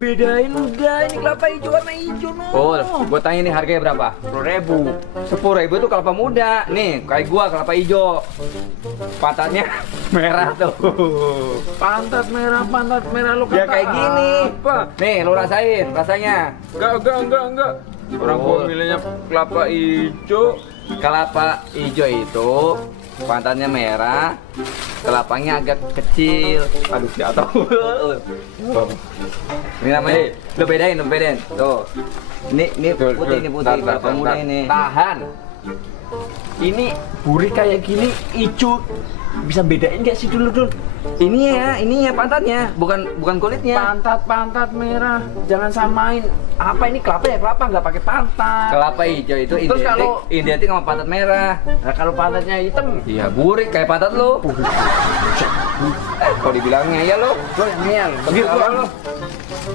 Bedain udah, ini kelapa hijau warna hijau no. Oh, gua tanya nih harganya berapa? 10.000. 10.000 tuh kelapa muda. Nih, kayak gua kelapa hijau. Pantatnya merah tuh. Pantat merah lu Ya kata kayak gini. apa? Nih, lu rasain rasanya. Enggak. Orang gua milihnya kelapa hijau. Kelapa hijau itu pantatnya merah, kelapanya agak kecil. Aduh, jatuh. Oh. Ini namanya, lu bedain. Tuh. Ini putih, ini putih. Kelapa muda ini. Tahan. Ini buri kayak gini hijau. Bisa bedain gak sih dulu? Ini ya pantatnya, bukan kulitnya. Pantat merah. Jangan samain. Apa ini kelapa ya? Kelapa nggak pakai pantat. Kelapa hijau itu Terus identik sama pantat merah. Nah, kalau pantatnya hitam, Iya, burik kayak pantat lu. Kok dibilangnya ya lu? gue yang ngeyel. Gitu Kalau lo.